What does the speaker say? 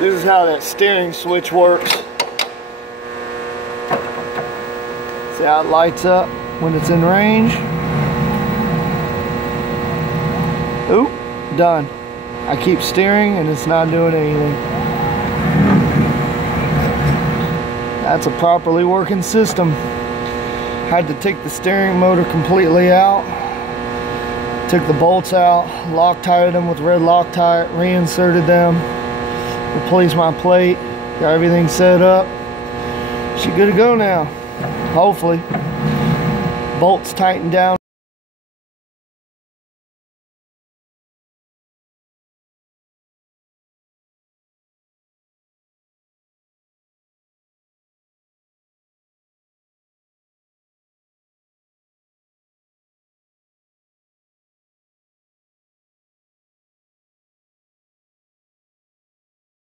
This is how that steering switch works. See how it lights up when it's in range? Oop, done. I keep steering and it's not doing anything. That's a properly working system. Had to take the steering motor completely out. Took the bolts out, Loctited them with red Loctite, reinserted them, replaced my plate, got everything set up. She's good to go now, hopefully. Bolts tightened down